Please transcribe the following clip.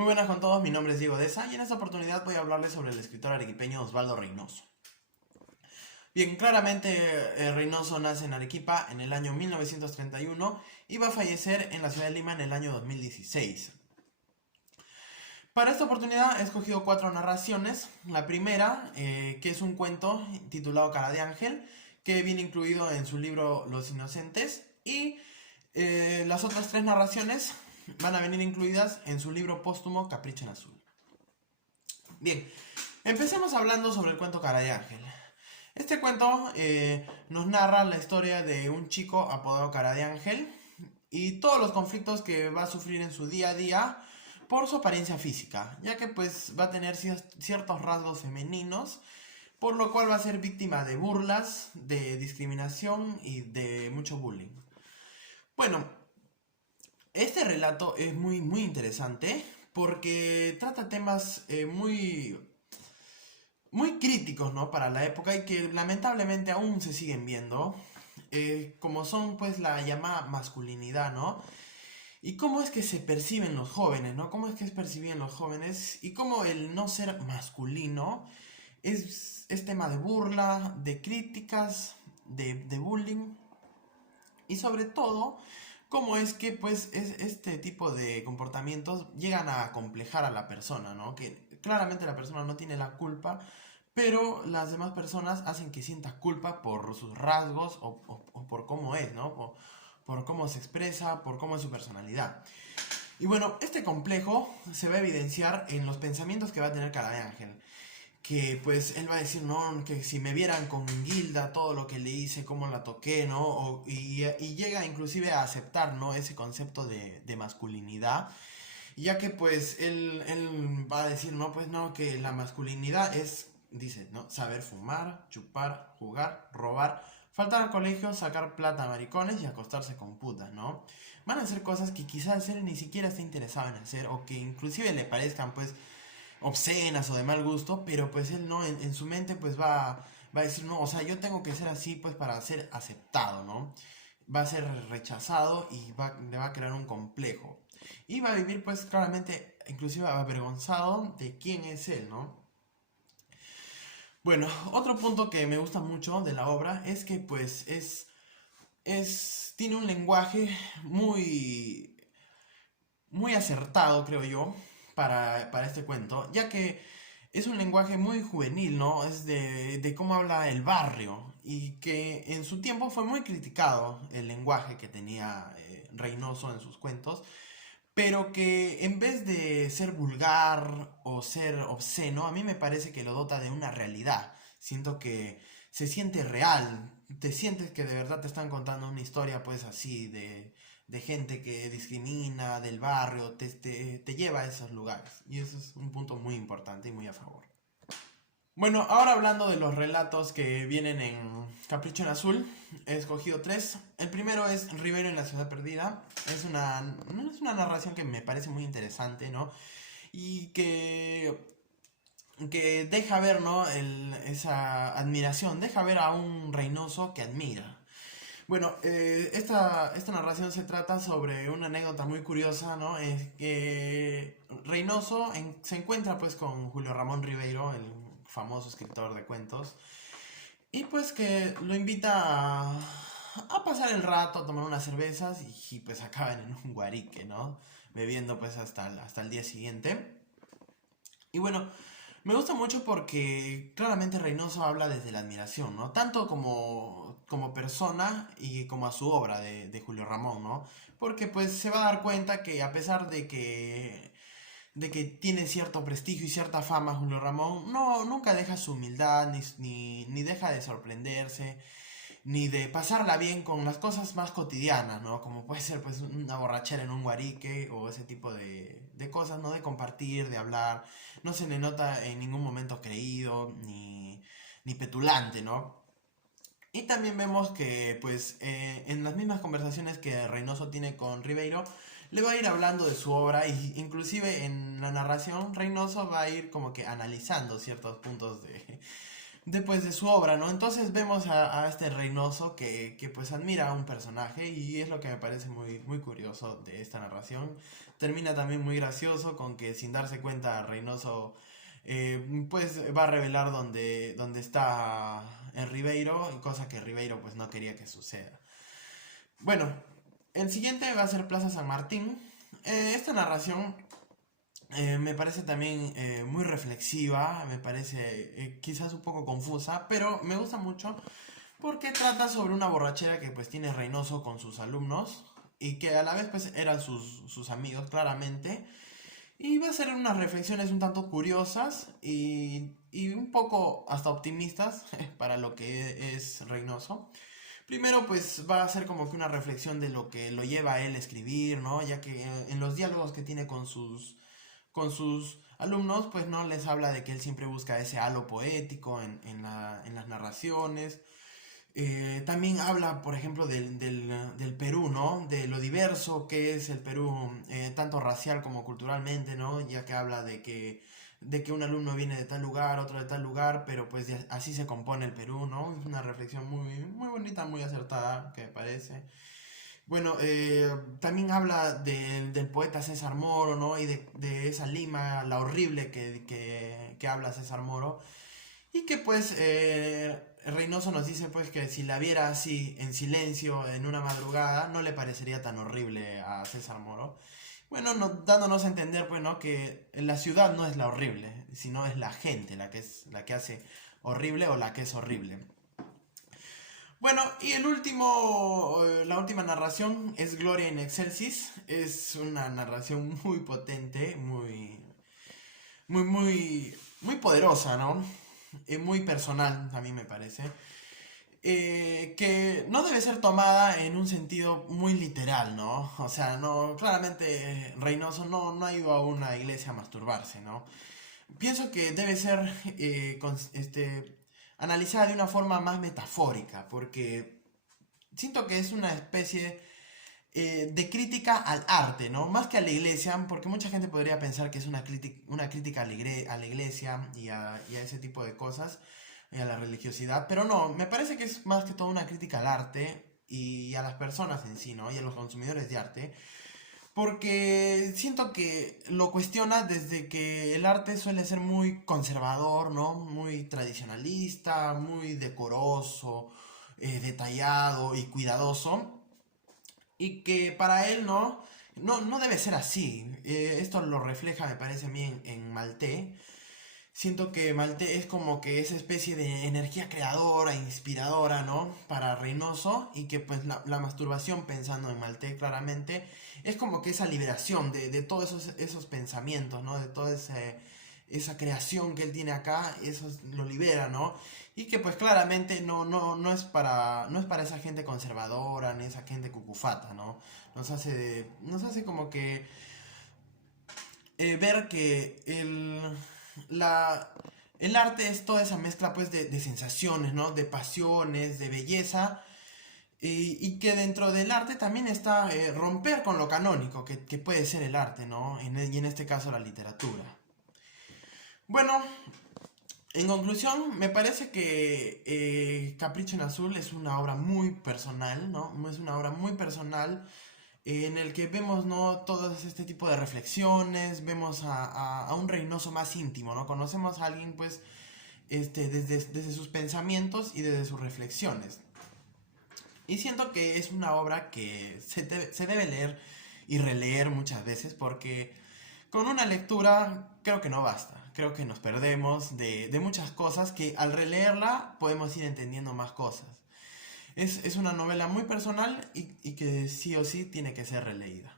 Muy buenas con todos, mi nombre es Diego Deza y en esta oportunidad voy a hablarles sobre el escritor arequipeño Osvaldo Reynoso. Bien, claramente Reynoso nace en Arequipa en el año 1931 y va a fallecer en la ciudad de Lima en el año 2016. Para esta oportunidad he escogido 4 narraciones. La primera, que es un cuento titulado Cara de Ángel, que viene incluido en su libro Los Inocentes, y las otras 3 narraciones van a venir incluidas en su libro póstumo Capricho en Azul. Bien, empecemos hablando sobre el cuento Cara de Ángel. Este cuento nos narra la historia de un chico apodado Cara de Ángel y todos los conflictos que va a sufrir en su día a día por su apariencia física, ya que pues va a tener ciertos rasgos femeninos, por lo cual va a ser víctima de burlas, de discriminación y de mucho bullying. Bueno, este relato es muy interesante porque trata temas muy críticos, ¿no? Para la época y que lamentablemente aún se siguen viendo, como son pues la llamada masculinidad, ¿no? Y cómo es que se perciben los jóvenes, ¿no? Cómo es que se perciben los jóvenes y cómo el no ser masculino es tema de burla, de críticas, de bullying y sobre todo cómo es que pues este tipo de comportamientos llegan a acomplejar a la persona, ¿no? Que claramente la persona no tiene la culpa, pero las demás personas hacen que sienta culpa por sus rasgos o por cómo es, ¿no? Por cómo se expresa, por cómo es su personalidad. Y bueno, este complejo se va a evidenciar en los pensamientos que va a tener Cara de Ángel. Que pues él va a decir, no, que si me vieran con Gilda, todo lo que le hice, cómo la toqué, ¿no? Y llega inclusive a aceptar, ¿no? Ese concepto de masculinidad. Ya que pues él va a decir, no, pues no, que la masculinidad es, dice, ¿no? Saber fumar, chupar, jugar, robar, faltar al colegio, sacar plata a maricones y acostarse con putas, ¿no? Van a ser cosas que quizás él ni siquiera esté interesado en hacer o que inclusive le parezcan pues obscenas o de mal gusto, pero pues él no, en su mente pues va a decir, no, o sea, yo tengo que ser así pues para ser aceptado, ¿no? Va a ser rechazado y le va a crear un complejo. Y va a vivir pues claramente, inclusive avergonzado de quién es él, ¿no? Bueno, otro punto que me gusta mucho de la obra es que pues tiene un lenguaje muy acertado, creo yo, para este cuento, ya que es un lenguaje muy juvenil, ¿no? Es de cómo habla el barrio y que en su tiempo fue muy criticado el lenguaje que tenía Reynoso en sus cuentos, pero que en vez de ser vulgar o ser obsceno, a mí me parece que lo dota de una realidad. Siento que se siente real, te sientes que de verdad te están contando una historia pues así de gente que discrimina, del barrio, te lleva a esos lugares. Y eso es un punto muy importante y muy a favor. Bueno, ahora hablando de los relatos que vienen en Capricho en Azul, he escogido 3. El primero es Rivero en la ciudad perdida. Es una narración que me parece muy interesante, ¿no? Y que deja ver, ¿no? Esa admiración, deja ver a un Reynoso que admira. Bueno, esta narración se trata sobre una anécdota muy curiosa, ¿no? Es que Reynoso se encuentra pues con Julio Ramón Ribeiro, el famoso escritor de cuentos, y pues que lo invita a pasar el rato, a tomar unas cervezas y pues acaban en un guarique, ¿no? Bebiendo pues hasta el día siguiente. Y bueno, me gusta mucho porque claramente Reynoso habla desde la admiración, ¿no? Tanto como persona y como a su obra de Julio Ramón, ¿no? Porque pues se va a dar cuenta que a pesar de que tiene cierto prestigio y cierta fama Julio Ramón, no, nunca deja su humildad, ni deja de sorprenderse, ni de pasarla bien con las cosas más cotidianas, ¿no? Como puede ser pues una borrachera en un guarique o ese tipo de cosas, ¿no? De compartir, de hablar. No se le nota en ningún momento creído ni petulante, ¿no? Y también vemos que, pues, en las mismas conversaciones que Reynoso tiene con Ribeiro, le va a ir hablando de su obra y inclusive en la narración Reynoso va a ir como que analizando ciertos puntos después de su obra, ¿no? Entonces vemos a este Reynoso que pues admira a un personaje y es lo que me parece muy, muy curioso de esta narración. Termina también muy gracioso con que sin darse cuenta Reynoso pues va a revelar dónde está el Ribeiro, cosa que Ribeiro pues no quería que suceda. Bueno, el siguiente va a ser Plaza San Martín. Esta narración me parece también muy reflexiva, me parece quizás un poco confusa, pero me gusta mucho porque trata sobre una borrachera que pues tiene Reynoso con sus alumnos y que a la vez pues eran sus amigos claramente. Y va a ser unas reflexiones un tanto curiosas y un poco hasta optimistas para lo que es Reynoso. Primero, pues va a ser como que una reflexión de lo que lo lleva a él a escribir, ¿no? Ya que en los diálogos que tiene con sus alumnos, pues no les habla de que él siempre busca ese halo poético en las narraciones. También habla, por ejemplo, del Perú, ¿no? De lo diverso que es el Perú, tanto racial como culturalmente, ¿no? Ya que habla de que un alumno viene de tal lugar, otro de tal lugar, pero pues así se compone el Perú, ¿no? Es una reflexión muy, muy bonita, muy acertada, que me parece. Bueno, también habla del poeta César Moro, ¿no? Y de esa Lima, la horrible que habla César Moro. Y que pues Reynoso nos dice pues que si la viera así en silencio en una madrugada no le parecería tan horrible a César Moro. Bueno, dándonos a entender pues no que la ciudad no es la horrible, sino es la gente la que hace horrible o la que es horrible. Bueno, y la última narración es Gloria in Excelsis. Es una narración muy potente, muy poderosa, ¿no? Muy personal, a mí me parece. Que no debe ser tomada en un sentido muy literal, ¿no? O sea, no, claramente Reynoso no ha ido a una iglesia a masturbarse, ¿no? Pienso que debe ser analizada de una forma más metafórica, porque siento que es una especie de crítica al arte, ¿no? Más que a la iglesia, porque mucha gente podría pensar que es una crítica a la iglesia y a ese tipo de cosas, y a la religiosidad, pero no, me parece que es más que todo una crítica al arte y a las personas en sí, ¿no? Y a los consumidores de arte, porque siento que lo cuestiona desde que el arte suele ser muy conservador, ¿no? Muy tradicionalista, muy decoroso, detallado y cuidadoso. Y que para él no debe ser así. Esto lo refleja, me parece a mí, en Malté. Siento que Malté es como que esa especie de energía creadora, inspiradora, ¿no? Para Reynoso y que pues la masturbación, pensando en Malté claramente, es como que esa liberación de todos esos pensamientos, ¿no? De toda esa creación que él tiene acá, eso lo libera, ¿no? Y que pues claramente no es para esa gente conservadora, ni esa gente cucufata, ¿no? Nos hace como que ver que la, el arte es toda esa mezcla pues de sensaciones, ¿no? De pasiones, de belleza, y que dentro del arte también está romper con lo canónico, que puede ser el arte, ¿no? Y en este caso la literatura. Bueno, en conclusión, me parece que Capricho en Azul es una obra muy personal, ¿no? Es una obra muy personal en el que vemos, ¿no? Todo este tipo de reflexiones, vemos a un Reynoso más íntimo, ¿no? Conocemos a alguien, pues, desde sus pensamientos y desde sus reflexiones. Y siento que es una obra que se debe leer y releer muchas veces porque con una lectura creo que no basta. Creo que nos perdemos de muchas cosas que al releerla podemos ir entendiendo más cosas. Es una novela muy personal y que sí o sí tiene que ser releída.